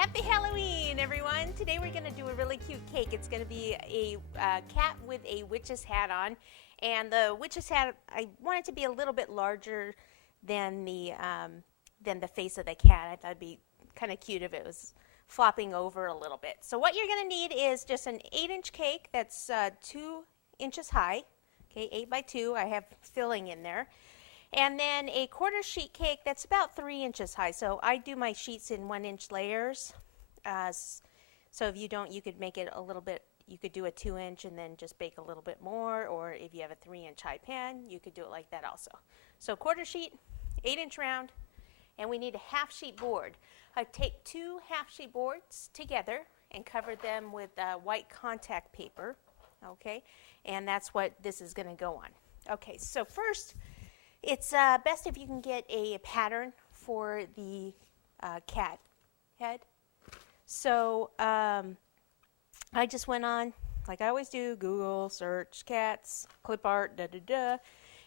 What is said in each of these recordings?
Happy Halloween, everyone! Today we're going to do a really cute cake. It's going to be a cat with a witch's hat on. And the witch's hat, I want it to be a little bit larger than the face of the cat. I thought it'd be kind of cute if it was flopping over a little bit. So what you're going to need is just an 8-inch cake that's 2 inches high. Okay, 8 by 2. I have filling in there. And then a 1/4 sheet cake that's about 3 inches high. So I do my sheets in 1-inch layers. So if you don't, you could make it a little bit, you could do a 2-inch and then just bake a little bit more. Or if you have a 3-inch high pan, you could do it like that also. So 1/4 sheet, 8-inch round, and we need a 1/2 sheet board. I take 2 1/2 sheet boards together and cover them with white contact paper. Okay, and that's what this is going to go on. Okay, so first, it's best if you can get a pattern for the cat head. So I just went on, like I always do, Google, search cats, clip art,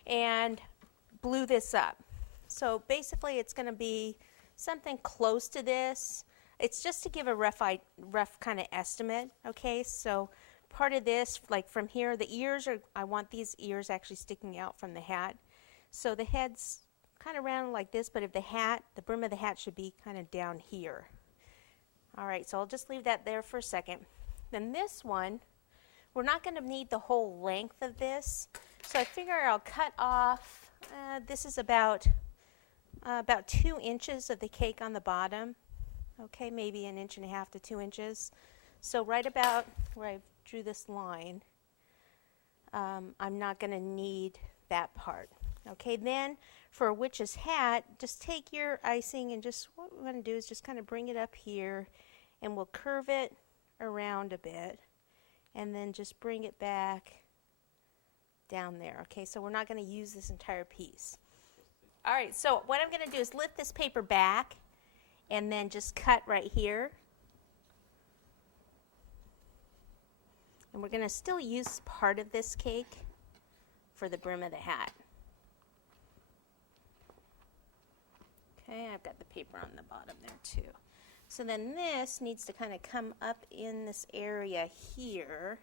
and blew this up. So basically it's going to be something close to this. It's just to give a rough kind of estimate, okay? So part of this, like from here, the ears are, I want these ears actually sticking out from the hat. So the head's kind of round like this, but if the brim of the hat should be kind of down here. All right, so I'll just leave that there for a second. Then this one, we're not going to need the whole length of this. So I figure I'll cut off, this is about 2 inches of the cake on the bottom. Okay, maybe 1.5 inches to 2 inches. So right about where I drew this line, I'm not going to need that part. Okay, then for a witch's hat, just take your icing and just, what we're going to do is just kind of bring it up here, and we'll curve it around a bit, and then just bring it back down there. Okay, so we're not going to use this entire piece. All right, so what I'm going to do is lift this paper back, and then just cut right here. And we're going to still use part of this cake for the brim of the hat. Okay, I've got the paper on the bottom there too. So then this needs to kind of come up in this area here.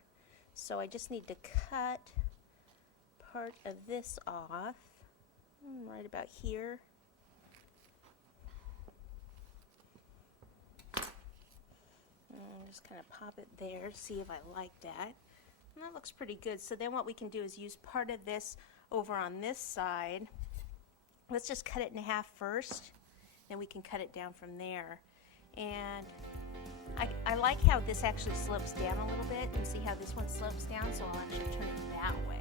So I just need to cut part of this off right about here. And just kind of pop it there, see if I like that. And that looks pretty good. So then what we can do is use part of this over on this side. Let's just cut it in half first, then we can cut it down from there. And I like how this actually slopes down a little bit, and see how this one slopes down, so I'll actually turn it that way.